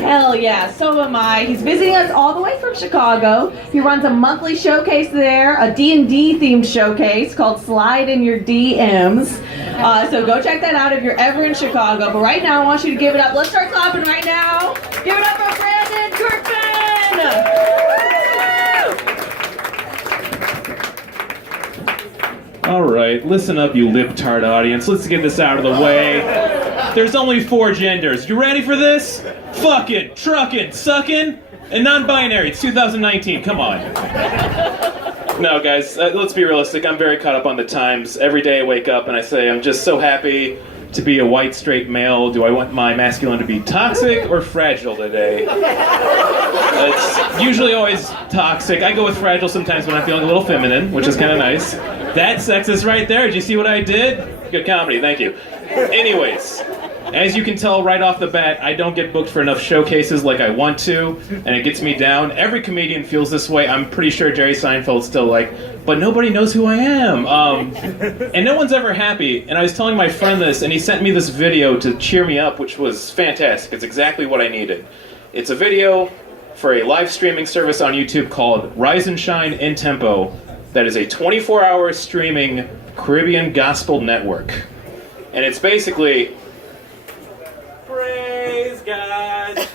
Hell yeah, so am I. He's visiting us all the way from Chicago. He runs a monthly showcase there, a D&D themed showcase called Slide in Your DMs. So go check that out if you're ever in Chicago. But right now I want you to give it up. Let's start clapping right now. Give it up for Brandon Kirkman! All right, listen up, you libtard audience. Let's get this out of the way. There's only 4 genders. You ready for this? Fucking, trucking, sucking, and non-binary. It's 2019. Come on. No, guys, let's be realistic. I'm very caught up on the times. Every day I wake up and I say, I'm just so happy to be a white, straight male. Do I want my masculine to be toxic or fragile today? It's usually always toxic. I go with fragile sometimes when I'm feeling a little feminine, which is kind of nice. That's sexist right there. Did you see what I did? Good comedy, thank you. Anyways, as you can tell right off the bat, I don't get booked for enough showcases like I want to, and it gets me down. Every comedian feels this way. I'm pretty sure Jerry Seinfeld's still like, but nobody knows who I am. And no one's ever happy. And I was telling my friend this, and he sent me this video to cheer me up, which was fantastic. It's exactly what I needed. It's a video for a live streaming service on YouTube called Rise and Shine in Tempo. That is a 24-hour streaming Caribbean gospel network. And it's basically, praise God,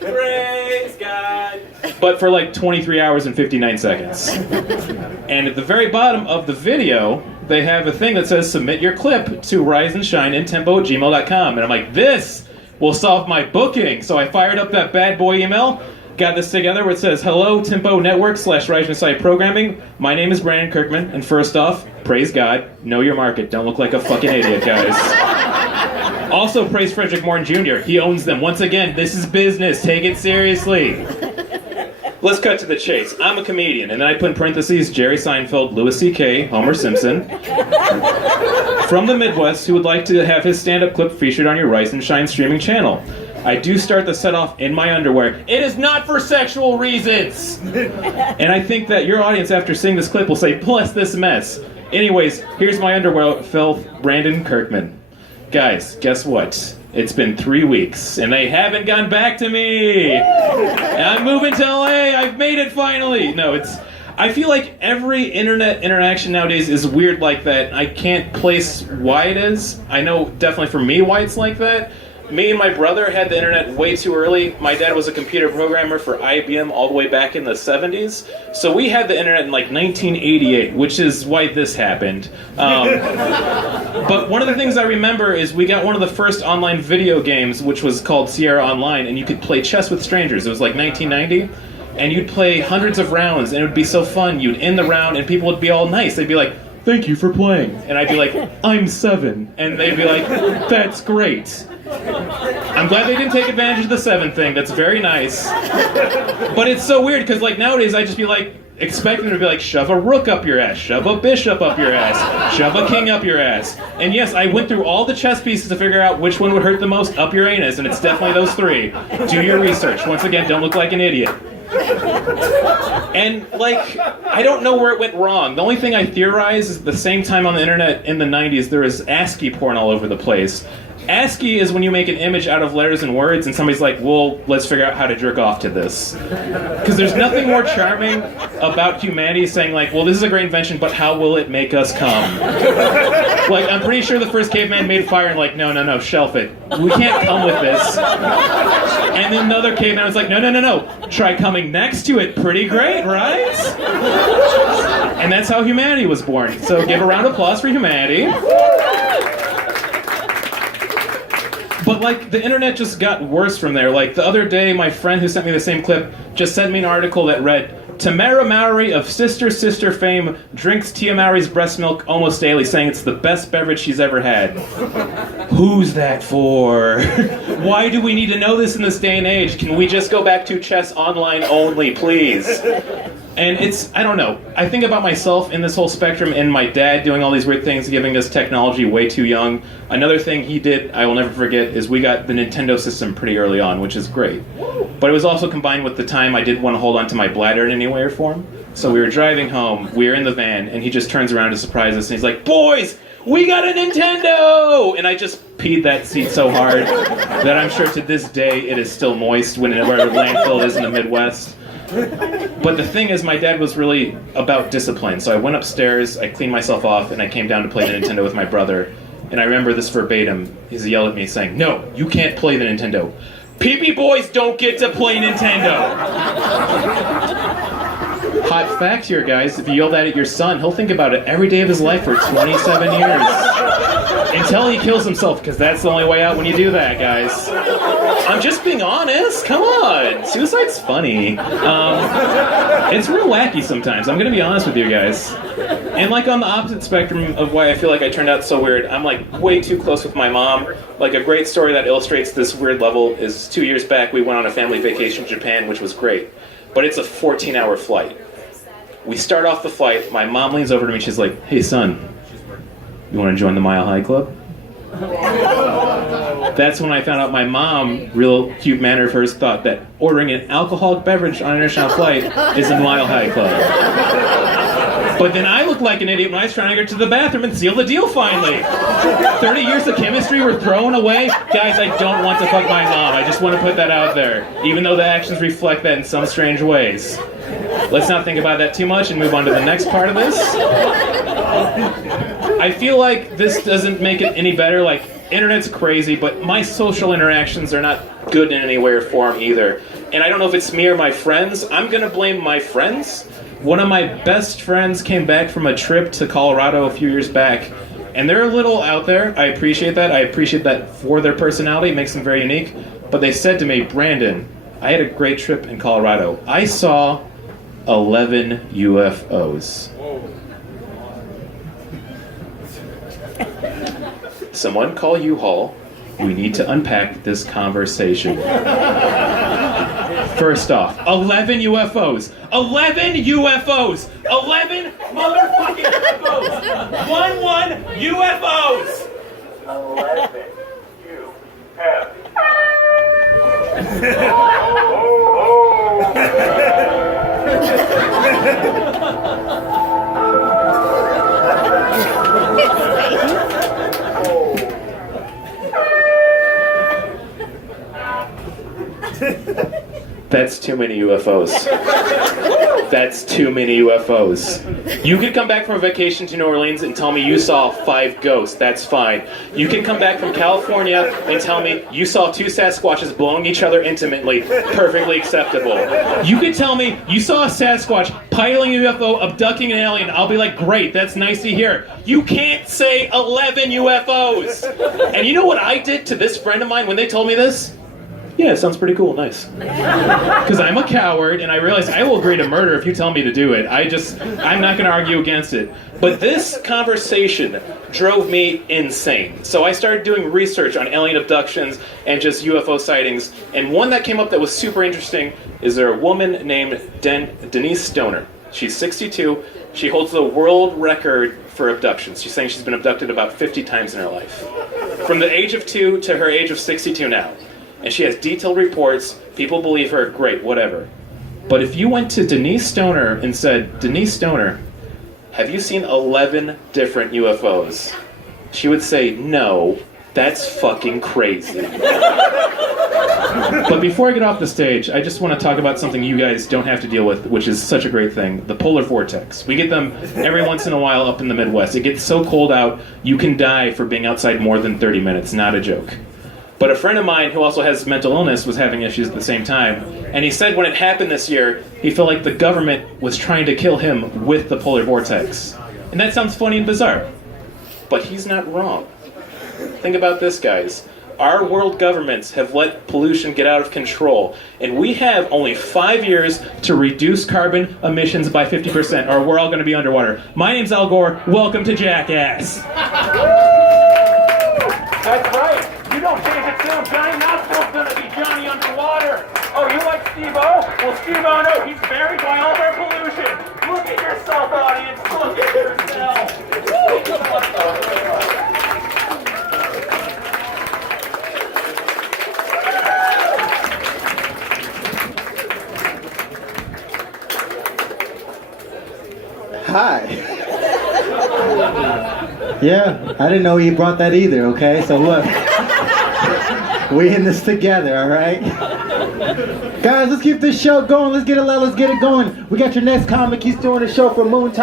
praise God, but for like 23 hours and 59 seconds. And at the very bottom of the video, they have a thing that says, submit your clip to riseandshineintempo@gmail.com. And I'm like, this will solve my booking. So I fired up that bad boy email, got this together where it says, hello, Tempo Network / Rise and Shine Programming. My name is Brandon Kirkman, and first off, praise God, know your market. Don't look like a fucking idiot, guys. Also, praise Frederick Morton Jr. He owns them. Once again, this is business. Take it seriously. Let's cut to the chase. I'm a comedian, and then I put in parentheses, Jerry Seinfeld, Louis C.K., Homer Simpson, from the Midwest, who would like to have his stand-up clip featured on your Rise and Shine streaming channel. I do start the set off in my underwear. It is not for sexual reasons! And I think that your audience, after seeing this clip, will say, bless this mess. Anyways, here's my underwear filth, Brandon Kirkman. Guys, guess what? It's been 3 weeks, and they haven't gone back to me! And I'm moving to LA! I've made it finally! No, I feel like every internet interaction nowadays is weird like that. I can't place why it is. I know definitely for me why it's like that. Me and my brother had the internet way too early. My dad was a computer programmer for IBM all the way back in the 70s. So we had the internet in like 1988, which is why this happened. But one of the things I remember is we got one of the first online video games, which was called Sierra Online, and you could play chess with strangers. It was like 1990. And you'd play hundreds of rounds, and it would be so fun. You'd end the round, and people would be all nice. They'd be like, thank you for playing. And I'd be like, I'm 7. And they'd be like, that's great. I'm glad they didn't take advantage of the 7 thing. That's very nice. But it's so weird, because like nowadays I just be like, expect them to be like, shove a rook up your ass, shove a bishop up your ass, shove a king up your ass. And yes, I went through all the chess pieces to figure out which one would hurt the most up your anus, and it's definitely those 3. Do your research. Once again, don't look like an idiot. And like, I don't know where it went wrong. The only thing I theorize is at the same time on the internet in the 90s there was ASCII porn all over the place. ASCII is when you make an image out of letters and words and somebody's like, well, let's figure out how to jerk off to this. Because there's nothing more charming about humanity saying like, well, this is a great invention, but how will it make us come? Like, I'm pretty sure the first caveman made fire and like, no, shelf it. We can't come with this. And then another caveman was like, no, try coming next to it. Pretty great, right? And that's how humanity was born. So give a round of applause for humanity. But like, the internet just got worse from there. Like, the other day, my friend who sent me the same clip just sent me an article that read, Tamara Mowry of Sister fame drinks Tia Mowry's breast milk almost daily, saying it's the best beverage she's ever had. Who's that for? Why do we need to know this in this day and age? Can we just go back to chess online only, please? And I don't know. I think about myself in this whole spectrum and my dad doing all these weird things, giving us technology way too young. Another thing he did, I will never forget, is we got the Nintendo system pretty early on, which is great. But it was also combined with the time I didn't want to hold on to my bladder in any way or form. So we were driving home, we were in the van, and he just turns around to surprise us, and he's like, boys, we got a Nintendo! And I just peed that seat so hard that I'm sure to this day it is still moist whenever landfill is in the Midwest. But the thing is, my dad was really about discipline, so I went upstairs, I cleaned myself off, and I came down to play the Nintendo with my brother. And I remember this verbatim. He's yelled at me saying, "No, you can't play the Nintendo. PeePee boys don't get to play Nintendo." Hot fact here, guys. If you yell that at your son, he'll think about it every day of his life for 27 years. Until he kills himself, because that's the only way out when you do that, guys. I'm just being honest. Come on. Suicide's funny. It's real wacky sometimes. I'm going to be honest with you guys. And like on the opposite spectrum of why I feel like I turned out so weird, I'm like way too close with my mom. Like a great story that illustrates this weird level is 2 years back we went on a family vacation to Japan, which was great. But it's a 14-hour flight. We start off the flight, my mom leans over to me, she's like, "Hey son, you want to join the Mile High Club?" That's when I found out my mom, real cute manner of hers, thought that ordering an alcoholic beverage on an international flight is a Mile High Club. But then I looked like an idiot when I was trying to get to the bathroom and seal the deal finally. 30 years of chemistry were thrown away. Guys, I don't want to fuck my mom. I just want to put that out there, even though the actions reflect that in some strange ways. Let's not think about that too much and move on to the next part of this. I feel like this doesn't make it any better. Like, internet's crazy, but my social interactions are not good in any way or form either. And I don't know if it's me or my friends. I'm gonna blame my friends. One of my best friends came back from a trip to Colorado a few years back, and they're a little out there. I appreciate that. I appreciate that for their personality. It makes them very unique. But they said to me, "Brandon, I had a great trip in Colorado. I saw 11 UFOs. Someone call U-Haul. We need to unpack this conversation." First off, 11 UFOs. 11 UFOs. 11 motherfucking UFOs. 11 UFOs. 11 UFOs. That's too many UFOs. That's too many UFOs. You could come back from a vacation to New Orleans and tell me you saw 5 ghosts. That's fine. You can come back from California and tell me you saw 2 Sasquatches blowing each other intimately. Perfectly acceptable. You could tell me you saw a Sasquatch piloting a UFO, abducting an alien. I'll be like, great, that's nice to hear. You can't say 11 UFOs. And you know what I did to this friend of mine when they told me this? Yeah, it sounds pretty cool, nice. Because I'm a coward, and I realize I will agree to murder if you tell me to do it. I'm not going to argue against it. But this conversation drove me insane. So I started doing research on alien abductions and just UFO sightings. And one that came up that was super interesting is there a woman named Denise Stoner. She's 62. She holds the world record for abductions. She's saying she's been abducted about 50 times in her life. From the age of 2 to her age of 62 now. And she has detailed reports, people believe her, great, whatever. But if you went to Denise Stoner and said, "Denise Stoner, have you seen 11 different UFOs?" She would say, "No, that's fucking crazy." But before I get off the stage, I just want to talk about something you guys don't have to deal with, which is such a great thing, the polar vortex. We get them every once in a while up in the Midwest. It gets so cold out, you can die for being outside more than 30 minutes, not a joke. But a friend of mine who also has mental illness was having issues at the same time. And he said when it happened this year, he felt like the government was trying to kill him with the polar vortex. And that sounds funny and bizarre. But he's not wrong. Think about this, guys. Our world governments have let pollution get out of control. And we have only 5 years to reduce carbon emissions by 50%, or we're all going to be underwater. My name's Al Gore. Welcome to Jackass. That's right. You don't change it soon. Johnny Knoxville's gonna be Johnny underwater. Oh, you like Steve-O? Well, Steve-O, no, he's buried by all their pollution. Look at yourself, audience. Look at yourself. Hi. Yeah, I didn't know he brought that either, okay? So look, we in this together, all right? Guys, let's keep this show going. Let's get it going. We got your next comic. He's doing a show for Moon Time.